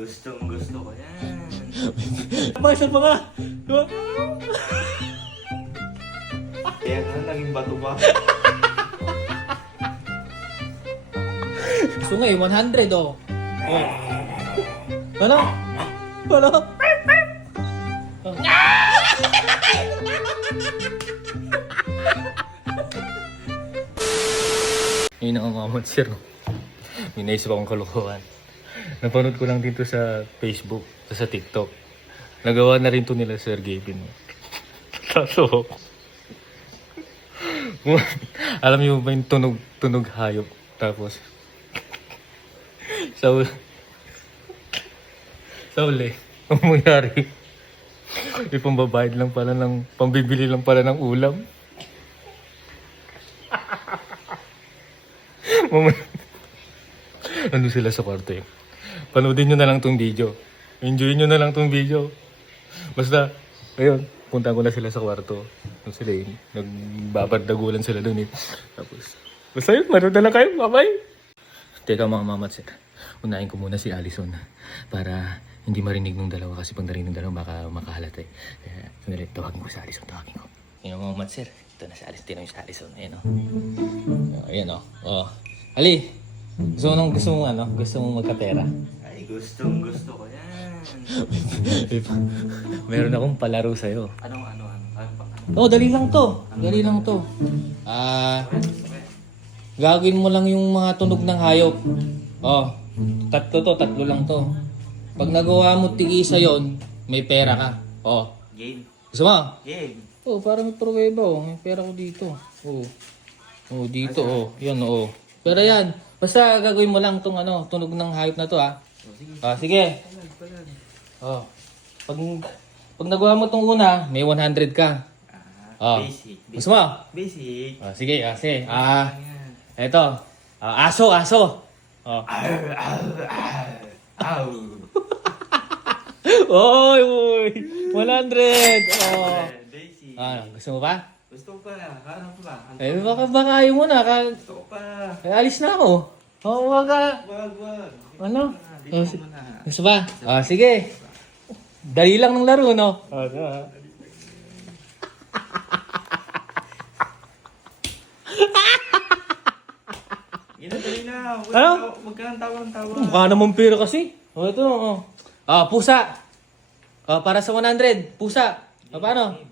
gustong gusto ko yan. Marshall pa nga! Kaya nga naging bato ba? Gusto nga eh, 100 oh. Oh. Ano? Ano? Oh. Yun ang mga sir. May naisip akong kalokohan. Napanood ko lang dito sa Facebook, sa TikTok. Nagawa na rin to nila Sir Gavin. Kaso, alam niyo ba yung tunog hayop? Tapos, sa uli, ang mangyari, ipambabayad lang pala ng, pambibili lang pala ng ulam. Ano sila sa kwarto eh. Panoodin nyo na lang tong video. Enjoy nyo na lang tong video. Basta, ayun, punta ko na sila sa kwarto. Nung sila yun, nagbabardagulan sila dun eh. Tapos, basta yun, manood na lang kayo, bye-bye. Teka mga mamat, unahin ko muna si Allison para hindi marinig ng dalawa kasi pag narinig ng dalawa baka makahalata eh. Kaya, sandali, tawagin ko si Allison, tawagin ko. Yun mga mamat, sir. Ito na si Allison, tinawin si Allison. Ayan o. Ayan o. Oh. Ali, gusto mong magkapera? Ay, gustong gusto ko yan. Meron akong palaro sa'yo. Ano? Oh, dali lang to. Dali lang to. Gagawin mo lang yung mga tunog ng hayop. Oh, tatlo lang to. Pag nagawa mo tig-isa yon, may pera ka. Oh. Game. Gusto mo? Game. Oh, para may pruweba oh. May pera ko dito. Oh. Oh, dito oh. Yan oh. Pero yan, basta gagawin mo lang tong tunog ng hayop na to ah. Sige. Oh. Pag nagawa mo tong una, may 100 ka. Basic. Gusto mo? Basic. Sige, kasi. Eto. Aso. Oh. Ow. Oy. 100. Oh. Basic. Gusto mo pa? Gusto ko pa. Ano pa? Baka ayaw mo na. Gusto ko pa. Alis na ako. Oh, wag. Wag. Ano? Dito muna. Gusto ba? Sige. Dali lang ng laro, no? Dali na. Ano? Huwag ka ng tawa. Mukha naman pera kasi. Ito. Pusa. Para sa 100. Pusa. Paano?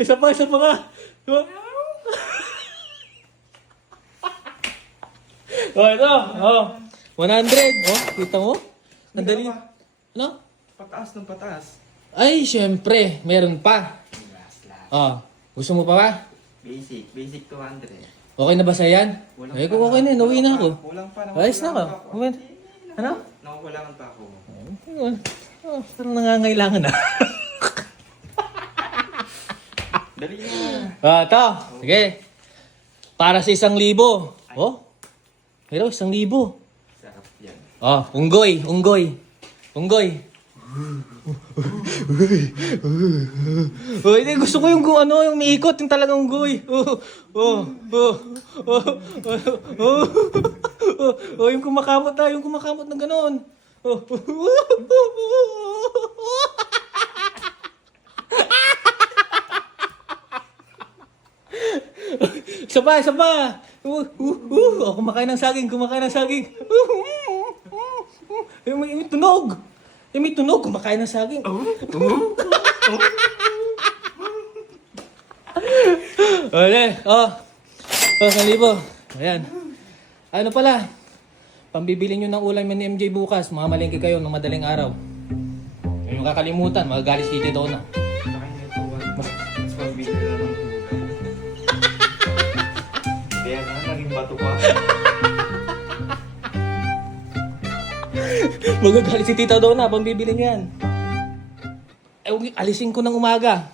Isa pa nga. Ito. 100. Kita mo? Nandali. Ano? Pataas. Ay, syempre. Meron pa. Gusto mo pa ba? Basic 200. Okay na ba sa'yo yan? Kung okay na, nauwi na ako. Kulang pa. Ayos na ako. Ano? Nakukulangan pa ako. Parang nangangailangan na. Dali na. Ito. Sige. Para sa 1,000. Pero 1,000. Sarap yan. Unggoy. Hindi, gusto ko yung umiikot, yung talagang unggoy. Yung kumakamot na gano'n. Isa pa. Kumakain ng saging. May tunog, kumakain ng saging. Ole, 1,000. Ayan. Ano pala? Pambibili nyo ng ulam ni MJ bukas. Mamalengke kayo ng madaling araw. Yung kakalimutan, magagalit si Tito na. Mas pambili na ng ulam. Kaya nga naging bato pa. Magagalit si Tita Donna, pambibili niyan. Alisin ko ng umaga.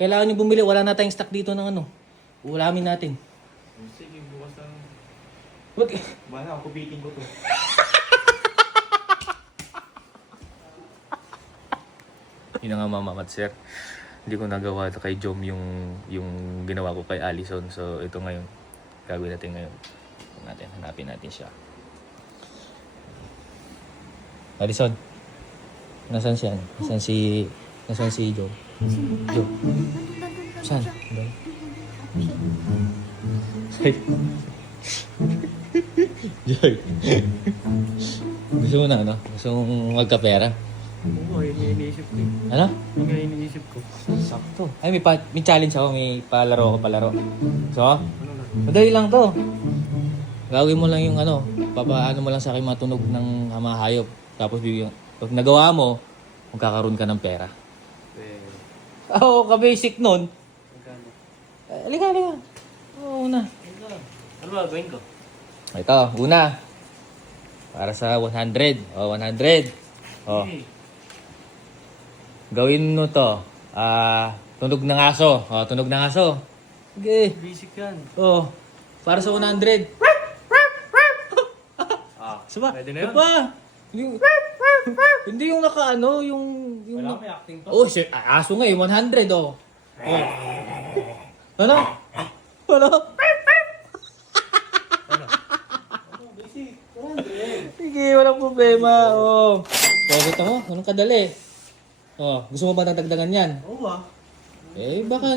Kailangan nyo bumili, wala na tayong stock dito ng ulamin natin. Sige, bukas na. Ba't? Bala, kubitin ko to. Yun na nga mama at sir. Hindi ko nagawa kay Jom yung ginawa ko kay Allison. So ito ngayon. Gagawin natin ngayon. Hanapin natin siya. Allison. Nasaan siya? Nasaan si Jom? Jom. Saan? Doon. Ay. Joy. Gusto mo na, ano? Gusto mong magkapera? Oo, yun yung iniisip ko. Ano? Yun yung iniisip ko. Sakto. Ay, may challenge ako. May palaro ko, palaro. So, Ano na? madali lang to. Gawin mo lang yung ano, papaano mo lang sa akin matunog ng hamahayop. Tapos pag nagawa mo, magkakaroon ka ng pera. Oo, ka-basic nun. Magkano? Halika. Oo, una. Ano ba gawin ko? Ito, una. Para sa 100. O, 100. O, Hey, gawin mo to. Tunog ng aso. O, tunog ng aso. Sige. basic yan. O, para sa 100. Saba, Pwede na yun. Pa. Hindi yung naka-ano, yung... Wala may acting pa. Oh, shit. Aso nga eh, 100 oh. Ano? Ano? Basic. Sige, walang problema. Oh. Gusto mo? Anong kadali? Oh, gusto mo ba nagdagdagan yan? Oo ah. Eh, baka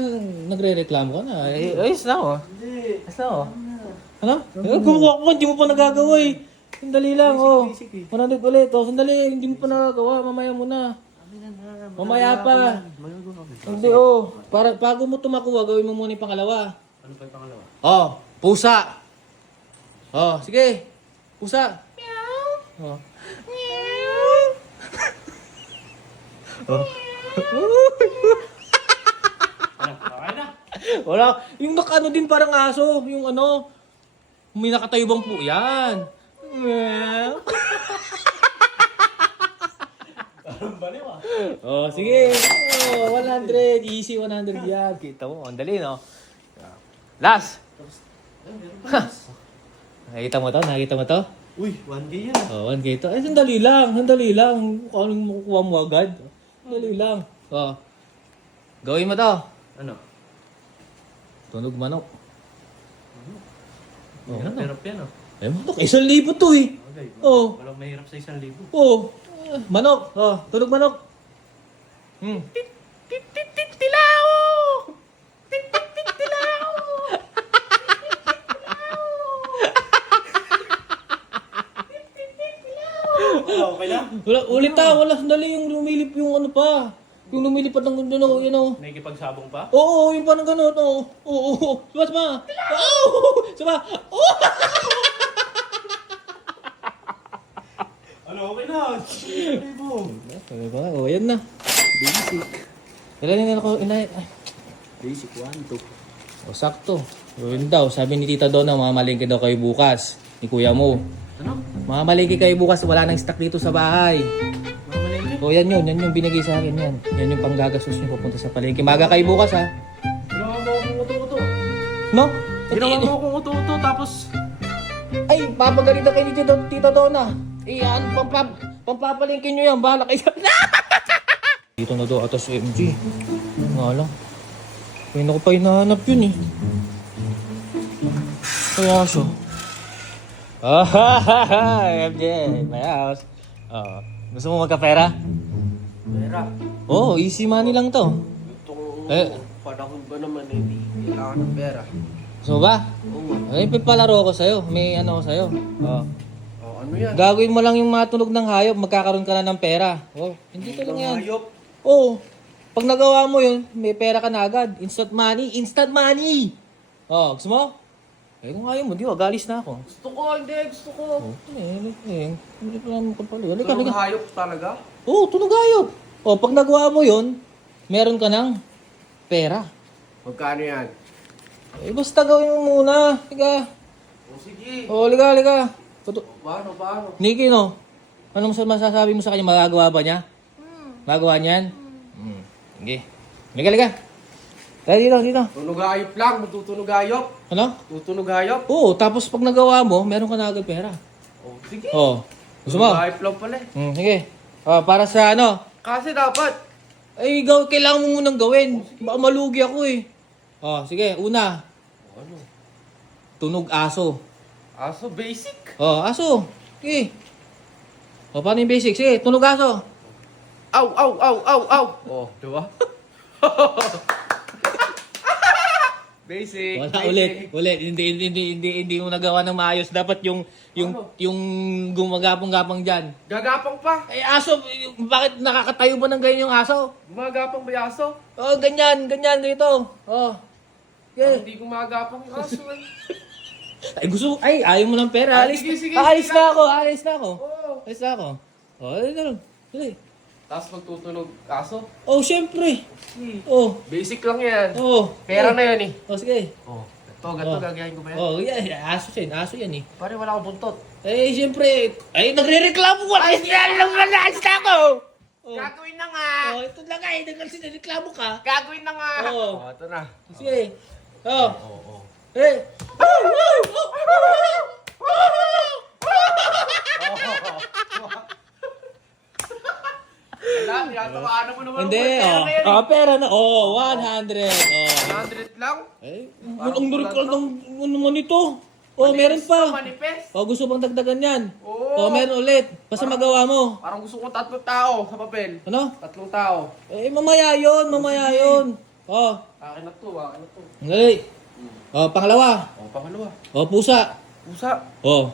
nagre-reklamo ka na. Eh, ayos na oh. Hindi. Ayos na oh. Ano? Eh, gumawa ko, hindi mo pa nagagawa eh. Sandali lang, oh. basic eh. 100 ulit, oh. Sandali, hindi mo pa nagagawa. Mamaya muna. Mamaya pa. Magagawa ko. Hindi, oh. Para, bago mo tumakuha, gawin mo muna yung pangalawa. Ano pa yung pangalawa? Oh, pusa. Oh, sige. Pusa. Oh. Oh. Ano? Okay na? Wala. Yung nakano din parang aso. Yung ano. May nakatayo bang po. Yan. Meow. Parang baliw ah. Oh, sige. Oh, 100. Easy 100 yan. Kita mo. Ang dali, no? Last. Nakita mo to? Nakita mo to? Uy, 1K yan ah. Oh, 1K to. Eh, sandali lang. Sandali lang. Kung anong makukuha mo agad. Sandali lang. Oh. Gawin mo to. Ano? Tunog manok. Oh, Hirap, ano? hirap yan ah. Eh, manok. 1,000 to eh. Okay. Oh. Walang mahirap sa 1,000. Oh. Manok. Oh, tunog manok. Hmm. Tilao! Tilao! Okay na? Wala, ulit wala sandali yung lumilip yung ano pa. Yung lumilipad ng ano, yun o. Nakikipagsabong pa? Oo, yung parang gano'n, oo. Oo, sama. Oo, sama. Oo! Ano, okay na? Sabi mo. Sabi ba? Oo, yan na. Basic. Kailan yun ako, inay. Basic 1, 2. O, sakto. Yun daw, sabi ni Tita Donna, mamamalingke daw kayo bukas. Ni kuya mo. Ano? Mamamalingke kayo bukas, wala nang stock dito sa bahay. Mamalengke? O, yan yung binigay sa akin yan. Yan yung panggagastos niyo papunta sa palengke. Maga kayo bukas, ha? Ginawa mo akong uto-uto. No? Ginawa mo akong uto-uto tapos... Ay, papagalitan kayo ni Tita Donna. Eh, ano, pampapalingkin nyo yan. Bahala kayo. Dito na daw atas MG. Nga lang. Kaya ko pa hinahanap yun eh. Kaya siya. MJ, my house. Gusto mo magkapera? Pera. Oh, easy money lang to. Itong panahon ba naman eh, di kailangan ng pera. Gusto mo ba? Oo. Ay, palaro ako sa'yo. May ano ako sa'yo. Oh. Oh, ano yan? Gagawin mo lang yung matunog ng hayop, magkakaroon ka na ng pera. Oh, hindi ko lang yan. Hayop. Oo. Pag nagawa mo yun, may pera ka na agad. Instant money. Instant money! Oh, gusto mo? Eh, kung ayaw mo, di ba, galis na ako. Gusto ko, hindi. Gusto ko. Oh, hindi pa naman kapalo. Halika, Tulong halika. hayop talaga? Oo, tunog hayop. Oh, pag nagawa mo yun, meron ka ng pera. Magkano yan? Eh, basta gawin mo muna. Halika. O sige. Oh, halika. Paano? Nikki, no? Anong masasabi mo sa kanya? Magagawa ba niya? Magagawa niyan? Sige. Halika. Tara dito. Tunog hayop lang. Matutunog hayop. Ano? Tutunog hayop. Oo, tapos pag nagawa mo, meron ka na agad pera. O sige. Oh. Gusto mo? Tunog hayop lang pala eh. Sige. Oh, para sa ano? Kasi dapat, Ay, kailangan mo munang gawin. Baka malugi ako eh. Oh, sige, una. Ano? Tunog aso. Aso, basic. Oh, aso. Okay. O, paano yung basic? Sige, tunog aso. Aw, aw, aw, aw, aw. Oh, diba? Basic. Wala basic. ulit. Hindi mo nagawa ng maayos. Dapat yung gumagapang-gapang diyan. Gagapang pa. Eh aso, bakit nakakatayo ba ng ganyan yung aso? Gumagapang ba yung aso? Oh, ganyan, ganito. Oh. Parang Yeah. hindi gumagapang yung aso eh. Ayaw mo ng pera. Ay, Alis, sige, alis sige. na ako. Oo. Alis na ako. Oh, alis na lang. Dali. Tapos magtutunog aso. Oh, syempre. Oh, Basic lang yan. oh. Pera na yan eh. Oh, sige. Oh. Ito, Oh. gagayahin ko ba yan? Oh, yeah, aso yan eh. Pare, wala akong buntot. Eh, syempre. Ay, nagre-reklamo ko. Alis na ako. Oh. Gagawin na nga! Oh, ito na nga eh. Nagreklamo ka. Gagawin na nga! Oo. Oh, ito na. Sige. Oh. Oo. Eh. Wala, tinatawanan mo naman Hindi. ako. Pera na yan eh. Oh, pera na. Oh, 100. Oh. 100 lang? Eh, ang nurikal ng ano naman ito. Oh, meron pa. Manifest? Oh, gusto bang dagdagan yan? Oo. Oh, meron ulit. Basta magawa mo. Parang gusto ko 3 tao sa papel. Ano? 3 tao. Eh, mamaya yun. Oh, Akin na to, akin na to. dali. Oh, pangalawa. Oh, pangalawa. Oh, pusa. Pusa. Oh.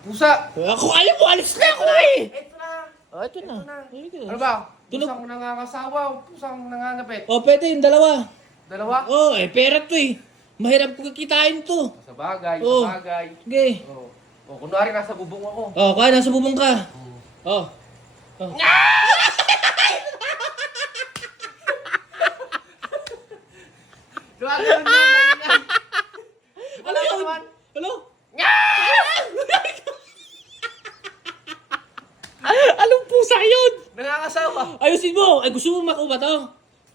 Pusa! Ako, alam mo, alis na ako eh. Ito na. Oh, ito na. Ano ba? Tunog. Pusang nangangasawa o pusang nangangapit? Oh, pwede yung dalawa. Dalawa? Oh, eh, pera to eh. Mahirap ko kikitain to. Sa bagay, Oo. sa bagay. Okay. Oh. Oh, kunwari nasa bubong ako. Oh, kaya nasa bubong ka. Oh. Oh. Diba, ganun yun, maingat. Ano yun? Ano? Anong pusa yun? Nangangasawa. Ayusin mo! Ay, gusto mo makuha to?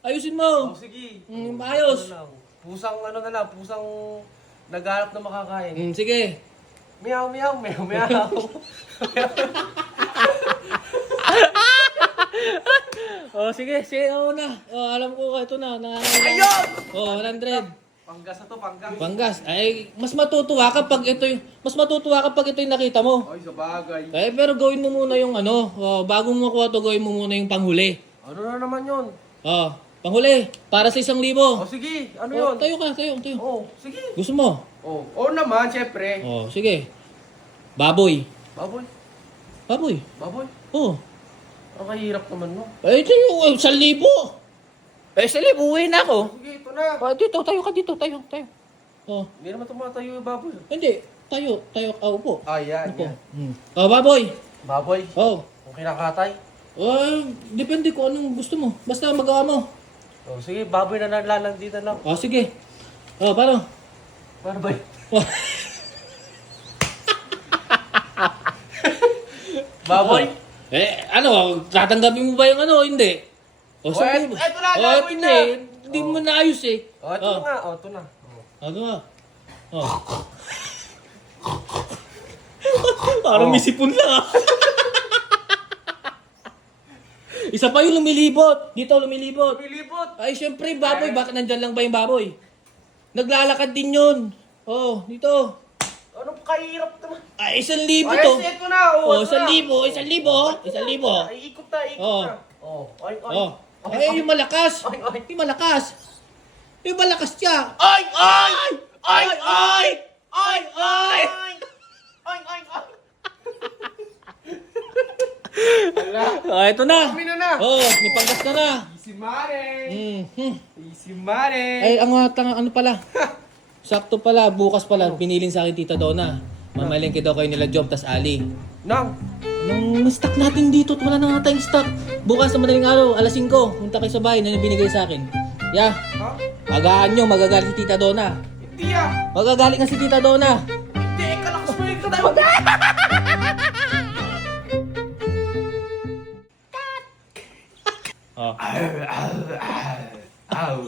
Ayusin Oh, mo! sige. Ayos! Ano lang, pusang ano na lang, pusang naghanap na makakain. Sige. Meow, meow, meow, meow. Oh, sige, oo na. Oh, alam ko, ito na. Ayun! Oh, 100. Panggas na to, panggas. Panggas. Ay, mas matutuwa kapag ito yung nakita mo. Ay, sa bagay. Eh, pero gawin mo muna yung ano, bago mo makuha to, gawin mo muna yung panghuli. Ano na naman yun? Oh, panghuli, para sa 1,000. Oh, sige. Ano yun? Oh, tayo ka, tayo. Oh, sige. Gusto mo? Oh, oo naman, syempre. Oh, sige. Baboy. Baboy. Baboy. Baboy. Oh. Parang kahirap naman, no? Eh, ito yung 1,000. Eh, 1,000, uwi na ako. Sige, ito na. Oh, dito, tayo ka dito, tayo. Oh, Hindi naman tumatayo yung baboy. hindi. Tayo, upo. Ah, yan, Upo. yan. Oh, baboy. Baboy. Oh. Kung kinakatay. Oh, depende kung anong gusto mo. Basta magawa mo. Oh, sige, baboy na nalalandi na lang. Oh, sige. Oh, paano? Paano ba yun? Oh. Baboy? Eh, ano, tatanggapin mo ba yung ano? Hindi. O, Oh, eto na, gagawin na. Hindi mo naayos eh. Oh, ito na nga. Oh, ito na. Oh. Ano nga? Oh. Parang may sipon lang ah. Isa pa yung lumilibot. Dito lumilibot. Pilipot. Ay, syempre, baboy. Bakit nandyan lang ba yung baboy? Naglalakad din yun. Oh, dito. Anong kahirap naman? Ay, 1,000 Ay, to. ito na. Oh, ito na. 1,000. 1,000. Ay, ikot na, ikot Oh. na. Oh, ay, ay. Oh. Ay, yung malakas. Ay, ay. Yung malakas. Yung malakas siya. Ay, ay! Ay, ay! Ay! Ay, ay! Ay, ay, ay! Oh, ito na. Kami na na. Oh, may panggas ka na. Easy money. Mhm. Easy money. Ay, ang ano pala. Sakto pala, bukas pala, pinilin sa akin Tita Donna. Mamalengke daw kayo nila Job, tas Ali. Nang. Nung stock natin dito, at wala na nga tayong stock. Bukas na madaling araw, alas 5, punta kayo sa bahay na yung binigay sa akin. Yeah, Ha? agaan nyo, magagalit si Tita Donna. Hindi ah. Magagalit na si Tita Donna. Hindi, kalakas mo yung tayo. Oh. Ow.